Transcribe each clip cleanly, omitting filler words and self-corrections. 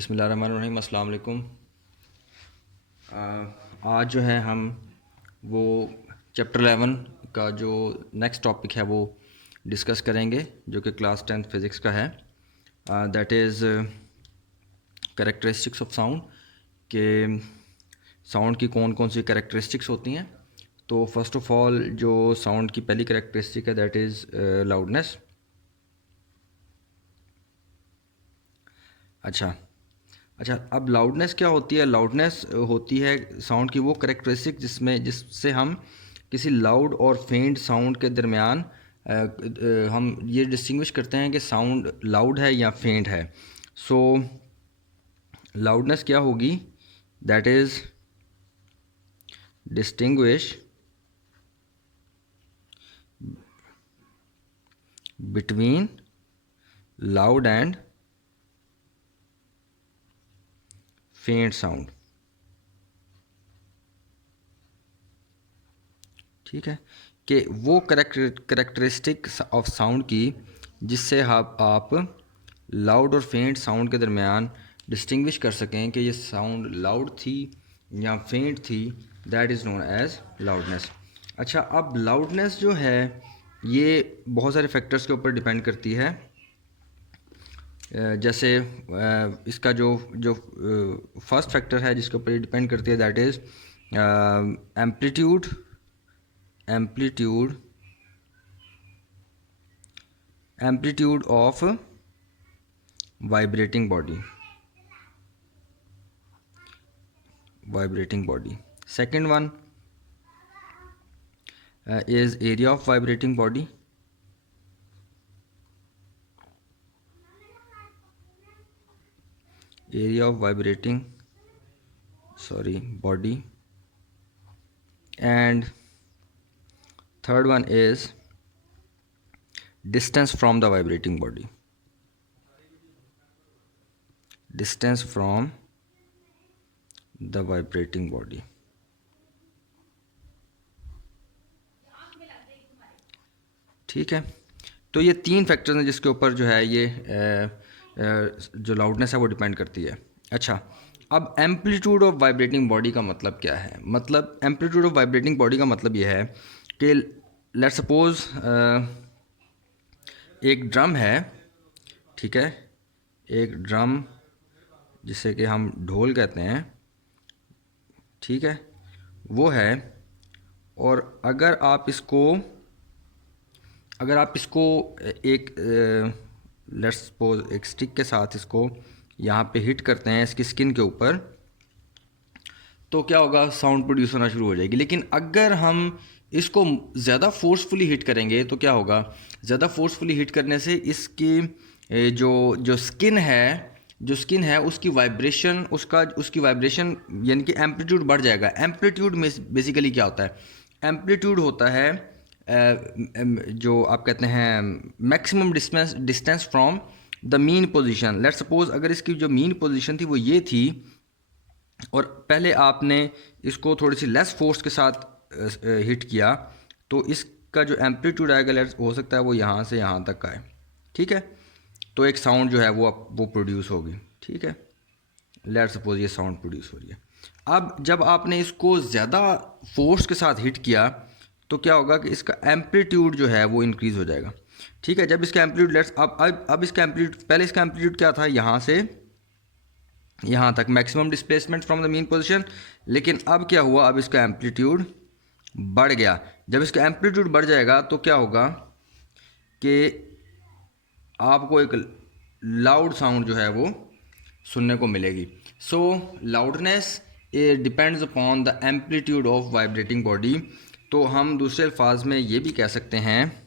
बिस्मिल्लाहिर्रहमानिर्रहीम, अस्सलाम वालेकुम। आज जो है हम वो चैप्टर 11 का जो नेक्स्ट टॉपिक है वो डिस्कस करेंगे, जो कि क्लास 10th फिज़िक्स का है। That is characteristics of sound, के साउंड की कौन कौन सी कैरेक्टरिस्टिक्स होती हैं। तो फर्स्ट ऑफ ऑल जो साउंड की पहली कैरेक्टरिस्टिक है दैट इज़ लाउडनेस। अच्छा, अब लाउडनेस क्या होती है? लाउडनेस होती है साउंड की वो करेक्टरिस्टिक जिससे हम किसी लाउड और फेंट साउंड के दरमियान हम ये डिस्टिंग्विश करते हैं कि साउंड लाउड है या फेंट है। सो लाउडनेस क्या होगी? That is distinguish between loud and फेंट साउंड। ठीक है, कि वो करेक्टरिस्टिक ऑफ साउंड की जिससे आप लाउड और फेंट साउंड के दरमियान डिस्टिंग्विश कर सकें कि ये साउंड लाउड थी या फेंट थी, that is known as loudness. अच्छा, अब लाउडनेस जो है ये बहुत सारे फैक्टर्स के ऊपर डिपेंड करती है। जैसे इसका जो जो फर्स्ट फैक्टर है जिसके ऊपर ये डिपेंड करती है that is amplitude amplitude of vibrating body. Second one is area of vibrating body. Area of vibrating body. And third one is distance from the vibrating body. Distance from the vibrating body. ठीक है, तो ये तीन factors हैं जिसके ऊपर जो है ये जो लाउडनेस है वो डिपेंड करती है। अच्छा, अब एम्पलीट्यूड ऑफ वाइब्रेटिंग बॉडी का मतलब क्या है? मतलब एम्पलीट्यूड ऑफ वाइब्रेटिंग बॉडी का मतलब ये है कि लेट्स सपोज एक ड्रम है, ठीक है, एक ड्रम जिसे कि हम ढोल कहते हैं, ठीक है, वो है। और अगर आप इसको एक लेट्स सपोज एक स्टिक के साथ इसको यहाँ पे हिट करते हैं इसकी स्किन के ऊपर, तो क्या होगा? साउंड प्रोड्यूस होना शुरू हो जाएगी। लेकिन अगर हम इसको ज़्यादा फोर्सफुली हिट करेंगे तो क्या होगा? ज़्यादा फोर्सफुली हिट करने से इसकी जो स्किन है उसकी वाइब्रेशन यानी कि एम्पलीट्यूड बढ़ जाएगा। एम्पलीट्यूड में बेसिकली क्या होता है? एम्पलीट्यूड होता है जो आप कहते हैं maximum distance from the mean position. Let's suppose अगर इसकी जो मीन पोजीशन थी वो ये थी और पहले आपने इसको थोड़ी सी लेस फोर्स के साथ हिट किया, तो इसका जो एम्पलीट्यूड आएगा लेट्स हो सकता है वो यहाँ से यहाँ तक आए, ठीक है, तो एक साउंड जो है वो प्रोड्यूस होगी। ठीक है, लेट्स सपोज ये साउंड प्रोड्यूस हो रही है। अब जब आपने इसको ज़्यादा फोर्स के साथ हिट किया तो क्या होगा कि इसका एम्पलीट्यूड जो है वो इंक्रीज़ हो जाएगा। ठीक है, जब इसका एम्पलीट्यूड अब इसका एम्पलीट्यूड, पहले इसका एम्पलीट्यूड क्या था? यहाँ से यहाँ तक, maximum displacement from the mean position. लेकिन अब क्या हुआ? अब इसका एम्पलीट्यूड बढ़ गया। जब इसका एम्पलीट्यूड बढ़ जाएगा तो क्या होगा कि आपको एक लाउड साउंड जो है वो सुनने को मिलेगी। So loudness depends upon the amplitude of vibrating body. तो हम दूसरे अल्फाज में ये भी कह सकते हैं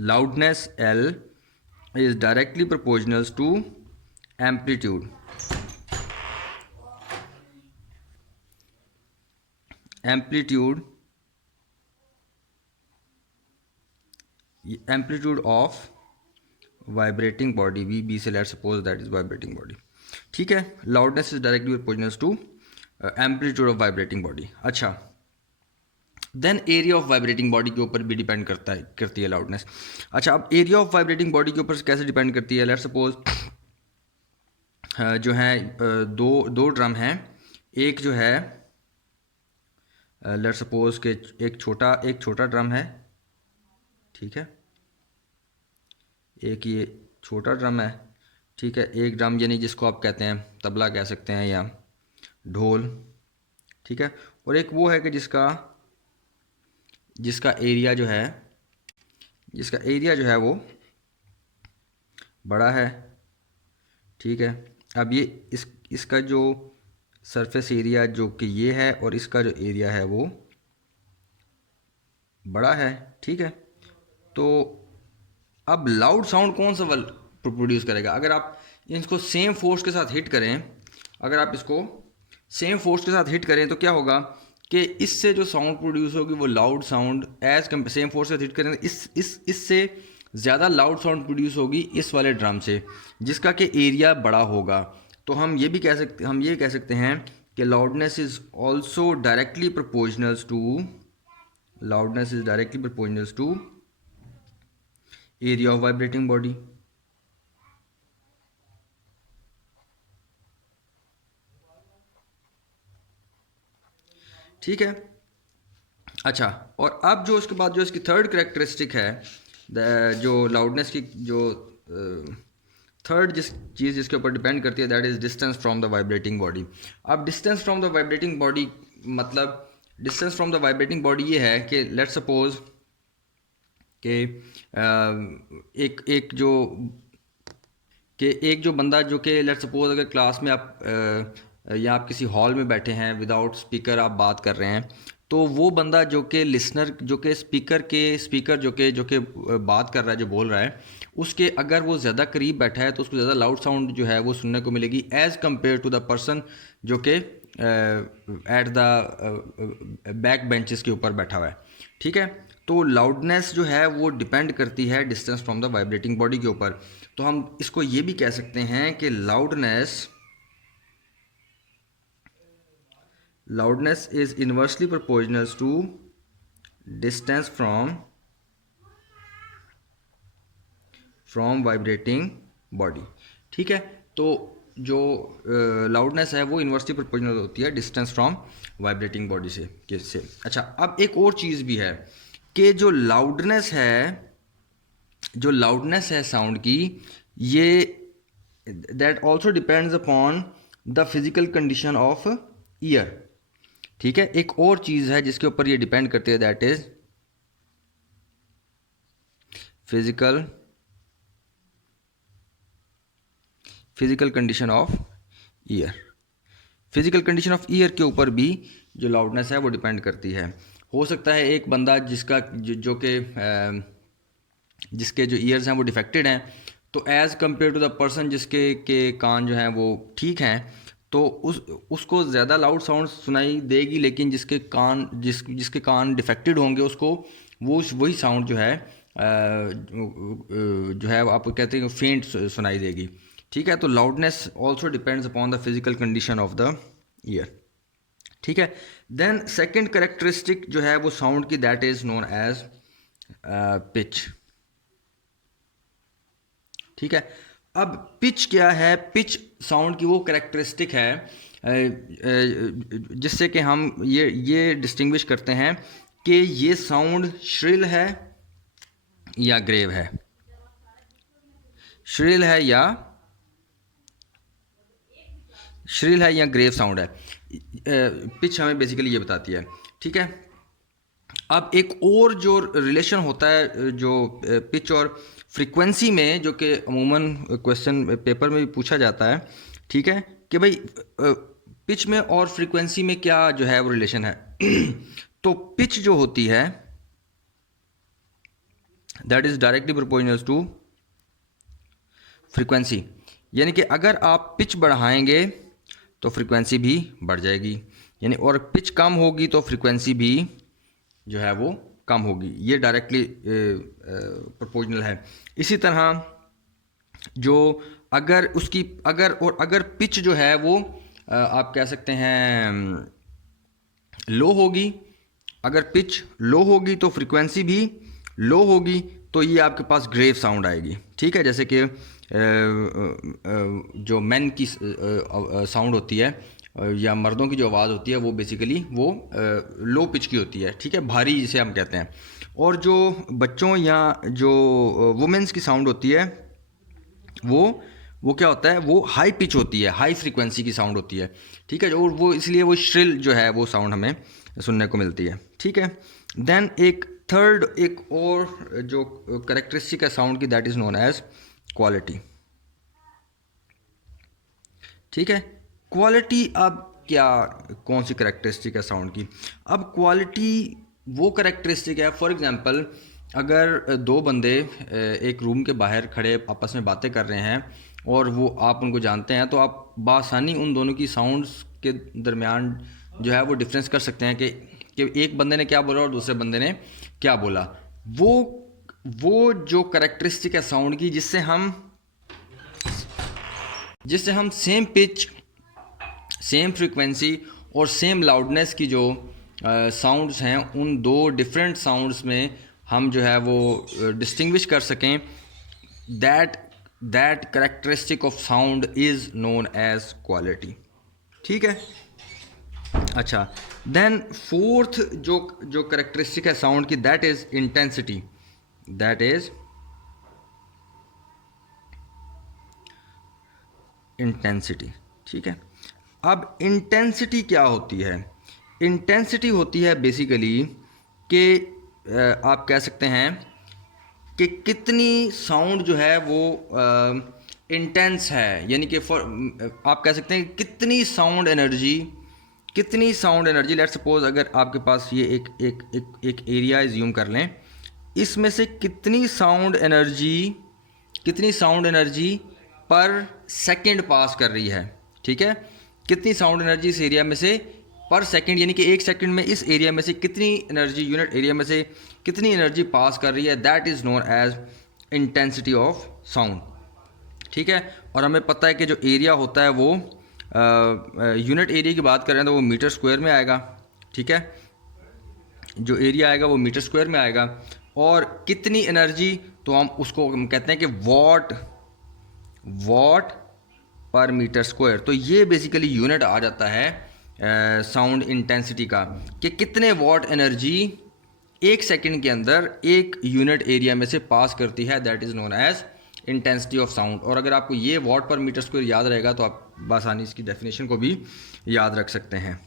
loudness L is directly proportional to amplitude. Amplitude of vibrating body, B से let's suppose that is vibrating body. ठीक है, loudness is directly proportional to amplitude of vibrating body. अच्छा, then area of vibrating body के ऊपर भी depend करती है loudness. अच्छा, अब एरिया ऑफ वाइब्रेटिंग बॉडी के ऊपर कैसे डिपेंड करती है? लेट्स सपोज जो है दो दो ड्रम हैं। एक जो है लेट्स सपोज के एक छोटा ड्रम है, ठीक है, एक ये छोटा ड्रम है, ठीक है, एक ड्रम यानी जिसको आप कहते हैं तबला कह सकते हैं या ढोल, ठीक है, और एक वो है कि जिसका एरिया जो है वो बड़ा है, ठीक है। अब ये इसका जो सरफेस एरिया जो कि ये है और इसका जो एरिया है वो बड़ा है, ठीक है। तो अब लाउड साउंड कौन सा प्रोड्यूस करेगा? अगर आप इसको सेम फोर्स के साथ हिट करें, अगर आप इसको सेम फोर्स के साथ हिट करें तो क्या होगा कि इससे जो साउंड प्रोड्यूस होगी वो loud sound as same force से हिट करें, इससे ज़्यादा लाउड साउंड प्रोड्यूस होगी इस वाले ड्रम से, जिसका कि एरिया बड़ा होगा। तो हम ये कह सकते हैं कि loudness is also directly proportional to area of vibrating body. ठीक है। अच्छा, और अब जो उसके बाद जो इसकी थर्ड करेक्टरिस्टिक है, जो लाउडनेस की जो थर्ड चीज़ जिसके ऊपर डिपेंड करती है, that is distance from the vibrating body. अब distance from the vibrating body मतलब distance from the vibrating body ये है कि लेट्स सपोज कि एक जो बंदा जो कि लेट्स सपोज अगर क्लास में आप या आप किसी हॉल में बैठे हैं, विदाउट स्पीकर आप बात कर रहे हैं, तो वो बंदा जो कि लिसनर जो कि स्पीकर जो कि बात कर रहा है, जो बोल रहा है, उसके अगर वो ज़्यादा करीब बैठा है तो उसको ज़्यादा लाउड साउंड जो है वो सुनने को मिलेगी as compared to the person जो कि एट द बैक बेंचेस के ऊपर बैठा हुआ है, ठीक है। तो लाउडनेस जो है वो डिपेंड करती है distance from the vibrating body के ऊपर। तो हम इसको ये भी कह सकते हैं कि loudness is inversely proportional to distance from vibrating body, ठीक है। तो जो लाउडनेस है वो इनवर्सली प्रोपोर्शनल होती है डिस्टेंस फ्रॉम वाइब्रेटिंग बॉडी से अच्छा, अब एक और चीज़ भी है कि जो लाउडनेस है साउंड की, ये that also depends upon the physical condition of year, ठीक है। एक और चीज़ है जिसके ऊपर ये डिपेंड करती है, that is physical condition of year. Physical condition of year के ऊपर भी जो लाउडनेस है वो डिपेंड करती है। हो सकता है एक बंदा जिसके जो ईयर्स हैं वो डिफेक्टेड हैं, तो as compared to the person जिसके कान जो हैं वो ठीक हैं, तो उसको ज़्यादा लाउड साउंड सुनाई देगी, लेकिन जिसके कान डिफेक्टेड होंगे उसको वही साउंड जो है आप कहते हैं फेंट सुनाई देगी, ठीक है। तो loudness also depends upon the physical condition of the year, ठीक है। देन सेकंड करेक्टरिस्टिक जो है वो साउंड की, that is known as pitch, ठीक है। अब पिच क्या है? पिच साउंड की वो करेक्टरिस्टिक है जिससे कि हम ये डिस्टिंग्विश करते हैं कि ये साउंड श्रिल है या ग्रेव है, श्रिल है या ग्रेव साउंड है। पिच हमें बेसिकली ये बताती है, ठीक है। अब एक और जो रिलेशन होता है जो पिच और फ्रीक्वेंसी में, जो कि अमूमन क्वेश्चन पेपर में भी पूछा जाता है, ठीक है, कि भाई पिच में और फ्रीक्वेंसी में क्या जो है वो रिलेशन है। तो पिच जो होती है that is directly proportional to frequency, यानी कि अगर आप पिच बढ़ाएंगे तो फ्रीक्वेंसी भी बढ़ जाएगी, यानी और पिच कम होगी तो फ्रीक्वेंसी भी जो है वो कम होगी। ये डायरेक्टली प्रोपोर्शनल है। इसी तरह जो अगर पिच जो है वो आप कह सकते हैं लो होगी, अगर पिच लो होगी तो फ्रीक्वेंसी भी लो होगी, तो ये आपके पास ग्रेव साउंड आएगी, ठीक है। जैसे कि जो मैन की साउंड होती है या मर्दों की जो आवाज़ होती है वो बेसिकली वो लो पिच की होती है, ठीक है, भारी जिसे हम कहते हैं। और जो बच्चों या जो वुमेंस की साउंड होती है वो क्या होता है, वो हाई पिच होती है, हाई फ्रीक्वेंसी की साउंड होती है, ठीक है। और वो इसलिए वो श्रिल जो है वो साउंड हमें सुनने को मिलती है, ठीक है। देन एक थर्ड एक और जो करेक्टरिस्टिक है साउंड की, that is known as quality, ठीक है। क्वालिटी अब क्या, कौन सी करेक्टरिस्टिक है साउंड की? अब क्वालिटी वो करेक्टरिस्टिक है, फॉर एग्जांपल अगर दो बंदे एक रूम के बाहर खड़े आपस में बातें कर रहे हैं और वो आप उनको जानते हैं, तो आप बासानी उन दोनों की साउंड्स के दरमियान जो है वो डिफरेंस कर सकते हैं कि एक बंदे ने क्या बोला और दूसरे बंदे ने क्या बोला। वो वो जो करेक्टरिस्टिक है साउंड की जिससे हम सेम पिच, सेम फ्रीक्वेंसी और सेम लाउडनेस की जो साउंड्स हैं, उन दो डिफरेंट साउंड्स में हम जो है वो डिस्टिंग्विश कर सकें, that characteristic of sound is known as quality, ठीक है। अच्छा, देन फोर्थ जो करेक्टरिस्टिक है साउंड की, that is intensity, that is intensity, ठीक है। अब इंटेंसिटी क्या होती है? इंटेंसिटी होती है बेसिकली कि आप कह सकते हैं कि कितनी साउंड जो है वो इंटेंस है, यानी कि आप कह सकते हैं कितनी साउंड एनर्जी लेट्स सपोज अगर आपके पास ये एक एरिया ज्यूम कर लें, इसमें से कितनी साउंड एनर्जी पर सेकंड पास कर रही है, ठीक है। कितनी साउंड एनर्जी इस एरिया में से पर सेकंड, यानी कि एक सेकंड में इस एरिया में से कितनी एनर्जी, यूनिट एरिया में से कितनी एनर्जी पास कर रही है, that is known as intensity of sound, ठीक है। और हमें पता है कि जो एरिया होता है वो यूनिट एरिया की बात करें तो वो मीटर स्क्वायर में आएगा, ठीक है। जो एरिया आएगा वो मीटर स्क्वायर में आएगा। और कितनी एनर्जी, तो हम उसको हम कहते हैं कि वॉट पर मीटर स्क्वायर। तो ये बेसिकली यूनिट आ जाता है साउंड इंटेंसिटी का, कि कितने वॉट एनर्जी एक सेकंड के अंदर एक यूनिट एरिया में से पास करती है, that is known as intensity of sound. और अगर आपको ये वॉट पर मीटर स्क्वायर याद रहेगा तो आप आसानी इसकी डेफिनेशन को भी याद रख सकते हैं।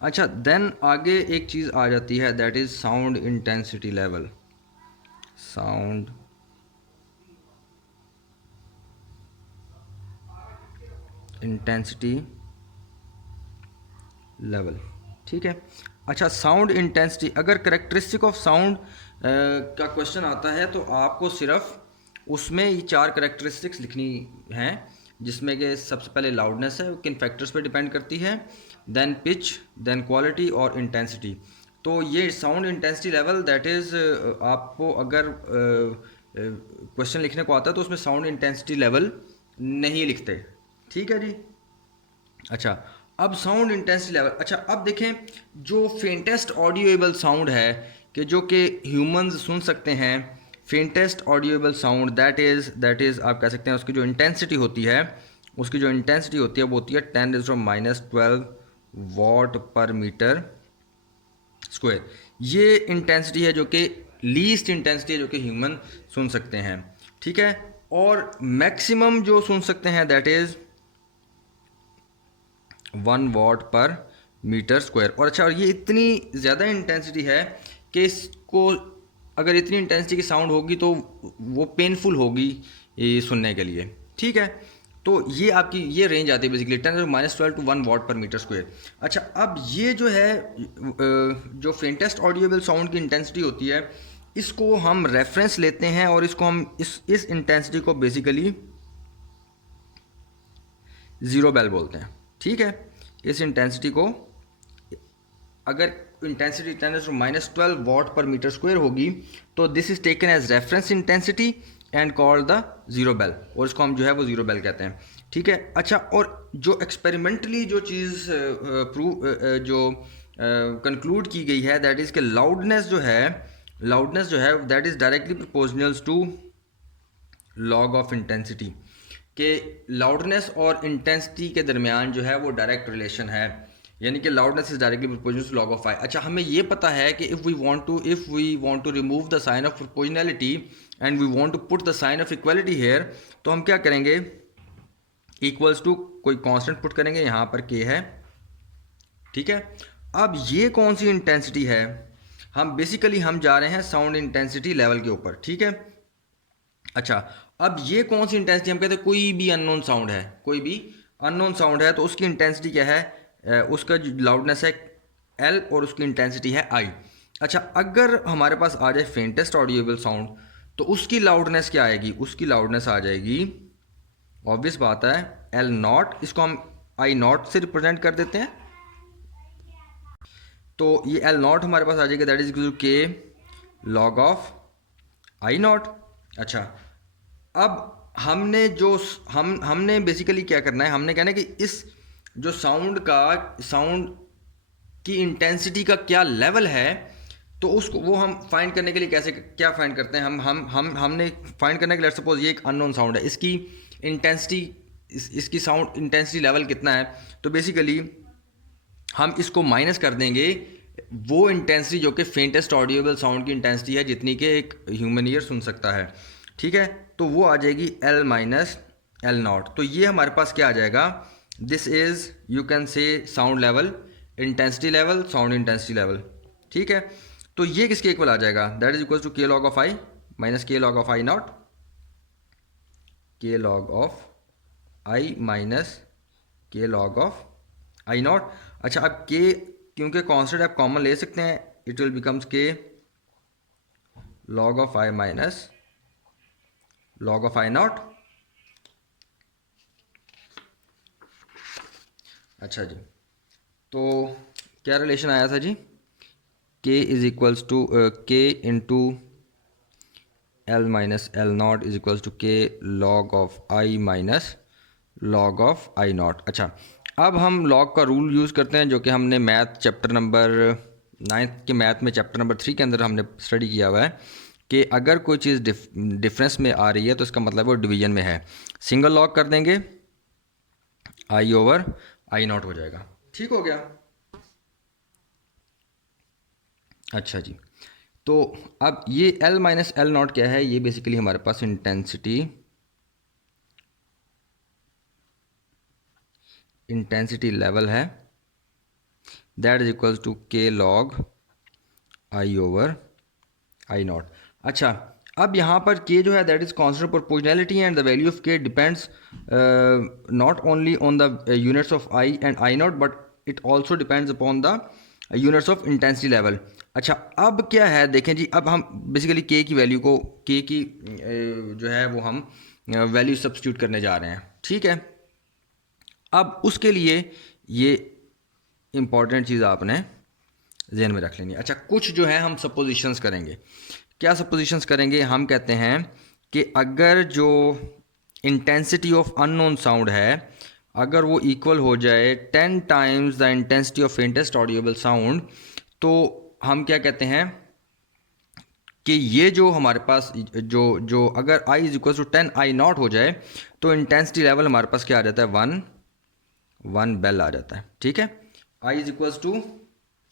अच्छा, देन आगे एक चीज़ आ जाती है, that is sound intensity level, sound intensity level, ठीक है। अच्छा, साउंड इंटेंसिटी, अगर करेक्टरिस्टिक ऑफ साउंड का क्वेश्चन आता है तो आपको सिर्फ उसमें ये 4 करेक्टरिस्टिक्स लिखनी हैं, जिसमें कि सबसे पहले लाउडनेस है, वो किन फैक्टर्स पे डिपेंड करती है, देन पिच, देन क्वालिटी और इंटेंसिटी। तो ये sound intensity level, that is आपको अगर क्वेश्चन लिखने को आता है तो उसमें साउंड इंटेंसिटी लेवल नहीं लिखते, ठीक है जी। अच्छा, अब साउंड इंटेंसिटी लेवल, अच्छा अब देखें जो फेंटेस्ट ऑडियोएबल साउंड है कि जो कि ह्यूमंस सुन सकते हैं, फेंटेस्ट ऑडियोएबल साउंड दैट इज़ आप कह सकते हैं उसकी जो इंटेंसिटी होती है वो होती है 10⁻⁻12 वॉट पर मीटर स्क्वायर। ये इंटेंसिटी है जो कि लीस्ट इंटेंसिटी है जो कि ह्यूमन सुन सकते हैं, ठीक है। और मैक्सिमम जो सुन सकते हैं that is 1 what per metre square. और अच्छा, और ये इतनी ज़्यादा इंटेंसिटी है कि इसको अगर इतनी इंटेंसिटी की साउंड होगी तो वो पेनफुल होगी ये सुनने के लिए, ठीक है। तो ये आपकी ये रेंज आती है basically 10⁻12 to 1 what per metre square. अच्छा, अब ये जो है जो फेंटेस्ट ऑडियोबल साउंड की इंटेंसिटी होती है, इसको हम रेफरेंस लेते हैं और इसको हम इस इंटेंसिटी को बेसिकली ज़ीरो बेल बोलते हैं, ठीक है। इस इंटेंसिटी को अगर intensity 10⁻12 watt per metre square होगी तो this is taken as reference intensity and called the zero bel, और इसको हम जो है वो ज़ीरो बेल कहते हैं, ठीक है। अच्छा, और जो एक्सपेरिमेंटली जो चीज़ कंक्लूड की गई है दैट इज़ कि लाउडनेस जो है that is directly proportional to log of intensity कि लाउडनेस और इंटेंसिटी के दरमियान जो है वो डायरेक्ट रिलेशन है, यानी कि loudness is directly proportional to log of I. अच्छा, हमें ये पता है कि if we want to remove the sign of proportionality and we want to put the sign of equality here, तो हम क्या करेंगे, इक्वल्स टू कोई कांस्टेंट पुट करेंगे, यहाँ पर के है, ठीक है। अब ये कौन सी इंटेंसिटी है, हम बेसिकली हम जा रहे हैं साउंड इंटेंसिटी लेवल के ऊपर, ठीक है। अच्छा, अब ये कौन सी इंटेंसिटी, हम कहते हैं कोई भी अननोन साउंड है, कोई भी अननोन साउंड है तो उसकी इंटेंसिटी क्या है, उसका जो लाउडनेस है एल और उसकी इंटेंसिटी है आई। अच्छा, अगर हमारे पास आ जाए फेंटेस्ट ऑडिएबल साउंड तो उसकी लाउडनेस क्या आएगी, उसकी लाउडनेस आ जाएगी, ऑब्वियस बात है, एल नॉट, इसको हम आई नॉट से रिप्रेजेंट कर देते हैं, तो ये एल नॉट हमारे पास आ जाएगा, दैट इज इक्वल टू के लॉग ऑफ आई नॉट। अच्छा, अब हमने बेसिकली क्या करना है, हमने कहना है कि इस जो साउंड की इंटेंसिटी का क्या लेवल है, तो उसको वो हम फाइंड करने के लिए कैसे क्या फाइंड करते हैं, हमने फाइंड करना है कि लेट्स सपोज ये एक अननोन साउंड है, इसकी इंटेंसिटी इसकी साउंड इंटेंसिटी लेवल कितना है, तो बेसिकली हम इसको माइनस कर देंगे वो इंटेंसिटी जो कि फेंटेस्ट ऑडिएबल साउंड की इंटेंसिटी है, जितनी कि एक ह्यूमन ईयर सुन सकता है, ठीक है। तो वो आ जाएगी एल माइनस एल नॉट, तो ये हमारे पास क्या आ जाएगा, this is you can say sound level, intensity level, sound intensity level, ठीक है। तो ये किसके इक्वल आ जाएगा, दैट इज इक्वल टू के लॉग ऑफ आई माइनस के लॉग ऑफ आई नॉट, के लॉग ऑफ आई माइनस के लॉग ऑफ आई नॉट। अच्छा, अब के क्योंकि कॉन्स्टेंट आप कॉमन ले सकते हैं, it will becomes K log of I minus log of I not. अच्छा जी, तो क्या रिलेशन आया था जी, K is equals to K into L minus L not is equals to के log of I minus log of I not. अच्छा, अब हम लॉग का रूल यूज़ करते हैं जो कि हमने मैथ चैप्टर नंबर 9 के मैथ में चैप्टर नंबर 3 के अंदर हमने स्टडी किया हुआ है कि अगर कोई चीज़ डिफरेंस में आ रही है तो इसका मतलब वो डिवीजन में है, सिंगल लॉग कर देंगे, आई ओवर आई नॉट हो जाएगा, ठीक हो गया। अच्छा जी, तो अब ये L माइनस एल नॉट क्या है, ये बेसिकली हमारे पास इंटेंसिटी लेवल है, दैट इज इक्वल्स टू के log I over I not. अच्छा, अब यहाँ पर के जो है that is constant proportionality and the value of k depends not only on the units of I and I nought but it also depends upon the units of intensity level. अच्छा, अब क्या है देखें जी, अब हम basically के की value को के की जो है वो हम वैल्यू सब्स्टिट्यूट करने जा रहे हैं, ठीक है। अब उसके लिए ये इम्पॉर्टेंट चीज़ आपने जहन में रख लेनी है। अच्छा, कुछ जो है हम सपोजिशंस करेंगे, क्या सपोजिशंस करेंगे, हम कहते हैं कि अगर जो इंटेंसिटी ऑफ अननोन साउंड है अगर वो इक्वल हो जाए 10 times the intensity of faintest audible sound, तो हम क्या कहते हैं कि ये जो हमारे पास जो अगर i is equal to 10 I not हो जाए तो इंटेंसिटी लेवल हमारे पास क्या आ जाता है, 1 बेल आ जाता है, ठीक है। i is equal to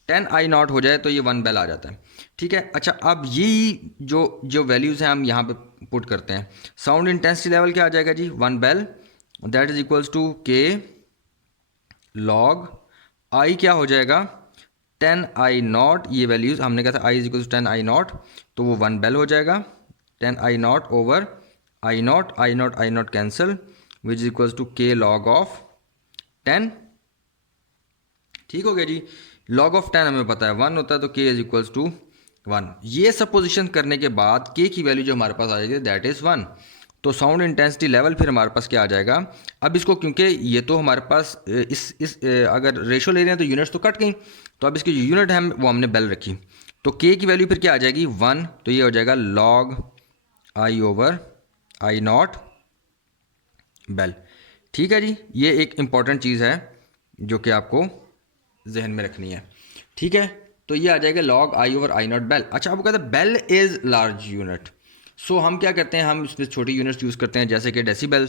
10 I not हो जाए तो ये 1 बेल आ जाता है, ठीक है। अच्छा, अब यही जो वैल्यूज़ हैं हम यहाँ पे पुट करते हैं, साउंड इंटेंसिटी लेवल क्या आ जाएगा जी, 1 bel, that is equals to के लॉग आई क्या हो जाएगा, 10 आई नॉट, ये वैल्यूज़ हमने कहा था i is equal to 10 I nought, तो वो 1 बेल हो जाएगा, 10 I nought over I nought cancel, which is equals to के लॉग ऑफ 10, ठीक हो गया जी। लॉग ऑफ 10 हमें पता है 1 होता है, तो k इज इक्वल्स टू 1। ये सपोजिशन करने के बाद k की वैल्यू जो हमारे पास आ जाएगी दैट इज़ 1, तो साउंड इंटेंसिटी लेवल फिर हमारे पास क्या आ जाएगा। अब इसको क्योंकि ये तो हमारे पास इस अगर रेशो ले रहे हैं तो यूनिट्स तो कट गई, तो अब इसकी जो यूनिट है वो हमने बेल रखी, तो k की वैल्यू फिर क्या आ जाएगी 1, तो ये हो जाएगा log I over I naught bel, ठीक है जी। ये एक इम्पॉर्टेंट चीज़ है जो कि आपको जहन में रखनी है, ठीक है। तो ये आ जाएगा log I over I naught bel. अच्छा, आपको कहते हैं bel is large unit, so हम क्या करते हैं, हम इसमें छोटी यूनिट्स यूज़ करते हैं जैसे कि डेसीबल।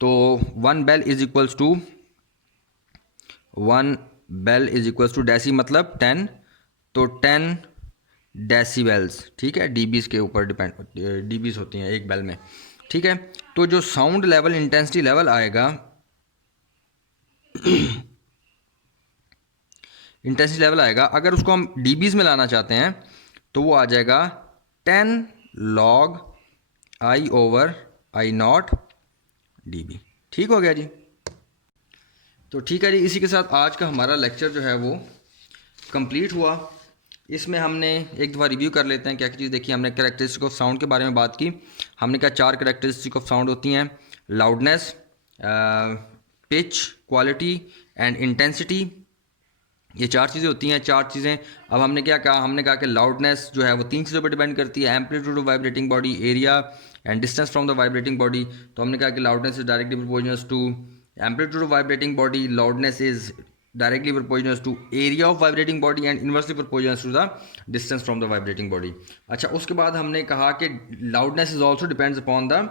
तो 1 bel is equals to 1 bel is equals to deci मतलब 10, तो 10 डेसीबल्स, ठीक है, डीबीज़ के ऊपर डिपेंड, डीबीज़ होती हैं एक बेल में, ठीक है। तो जो साउंड लेवल इंटेंसिटी लेवल आएगा इंटेंसिटी लेवल आएगा, अगर उसको हम डीबीज़ में लाना चाहते हैं तो वो आ जाएगा 10 log I over I not dB। ठीक हो गया जी। तो ठीक है जी, इसी के साथ आज का हमारा लेक्चर जो है वो कंप्लीट हुआ। इसमें हमने एक दफ़ा रिव्यू कर लेते हैं क्या क्या चीज़ देखी हमने। कैरेक्टरिस्टिक ऑफ साउंड के बारे में बात की हमने, क्या 4 कैरेक्टरिस्टिक ऑफ साउंड होती हैं, loudness, pitch, quality and intensity. ये 4 चीज़ें होती हैं, 4 चीज़ें। अब हमने क्या कहा, हमने कहा कि लाउडनेस जो है वो 3 चीज़ों पर डिपेंड करती है, amplitude of vibrating body, area and distance from the vibrating body. तो हमने कहा कि loudness is directly proportional to amplitude of vibrating body, loudness is directly proportional to area of vibrating body and inversely proportional to the distance from the vibrating body. अच्छा, उसके बाद हमने कहा कि loudness is also depends upon the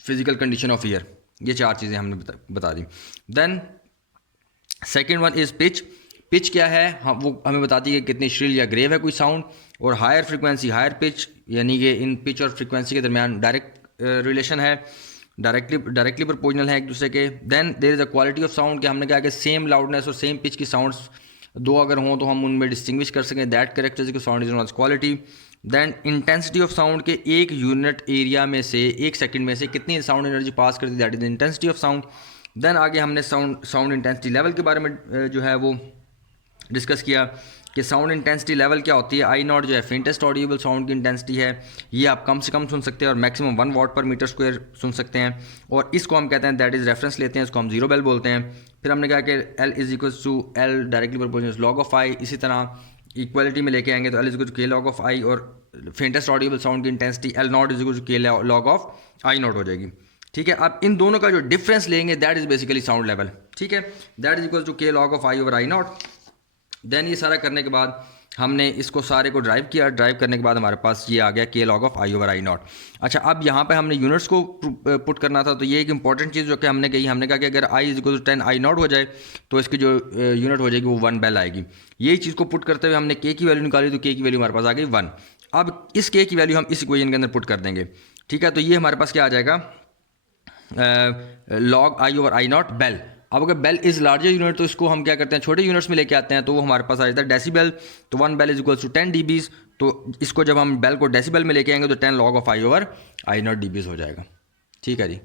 physical condition of ear. ये 4 चीज़ें हमने बता दी। Then second one is pitch. Pitch क्या है, हाँ, वो हमें बताती है कि कितनी श्रिल या ग्रेव है कोई साउंड। और हायर फ्रीक्वेंसी, हायर पिच, यानी कि इन पिच और फ्रीक्वेंसी के दरमियान डायरेक्ट रिलेशन है, डायरेक्टली प्रोपोर्शनल है एक दूसरे के। Then there is a quality of sound, कि हमने कहा कि सेम लाउडनेस और सेम पिच की साउंड्स दो अगर हों तो हम उनमें डिस्टिंग्विश कर सकें, that characteristic of sound is known as quality. Then intensity of sound, के एक यूनिट एरिया में से, एक सेकंड में से कितनी साउंड एनर्जी पास करती है, that is intensity of sound. Then आगे हमने साउंड इंटेंसिटी लेवल के बारे में जो है वो डिस्कस किया कि साउंड इंटेंसिटी लेवल क्या होती है। आई नॉट जो है फेंटेस्ट ऑडिएबल साउंड की इंटेंसिटी है, ये आप कम से कम सुन सकते हैं और मैक्सिमम 1 वाट पर मीटर स्क्वायर सुन सकते हैं, और इसको हम कहते हैं दैट इज़ रेफरेंस लेते हैं, इसको हम 0 बेल बोलते हैं। फिर हमने कहा कि L is equal to L directly proportional log of I. इसी तरह इक्वलिटी में लेके आएंगे तो एल इज इक्वल टू के लॉग ऑफ आई, और फेंटेस्ट ऑडिएबल साउंड की intensity L not is equal to के लॉग ऑफ आई नॉट हो जाएगी। ठीक है, अब इन दोनों का जो डिफरेंस लेंगे that is basically sound level. ठीक है, दैट इज इक्वल टू के log of I over I naught. Then ये सारा करने के बाद हमने इसको सारे को ड्राइव किया, ड्राइव करने के बाद हमारे पास ये आ गया के log of I over I not. अच्छा, अब यहाँ पे हमने यूनिट्स को पुट करना था, तो ये एक इंपॉर्टेंट चीज़ जो कि हमने कही, हमने कहा कि अगर I is equal to 10 I not हो जाए तो इसकी जो यूनिट हो जाएगी वो 1 बेल आएगी। यही चीज़ को पुट करते हुए हमने के की वैल्यू निकाली, तो के की वैल्यू हमारे पास आ गई 1। अब इस के की वैल्यू हम इस इक्वेशन के अंदर पुट कर देंगे। ठीक है, तो ये हमारे पास क्या आ जाएगा, log I over I naught bel. अब अगर बेल इज लार्जर यूनिट तो इसको हम क्या करते हैं, छोटे यूनिट्स में लेके आते हैं, तो वो हमारे पास आ जाता है डेसीबेल। तो 1 bel is equal to 10 dBs। तो इसको जब हम बेल को डेसीबेल में लेके आएंगे तो 10 log of I over I not dBs हो जाएगा। ठीक है जी।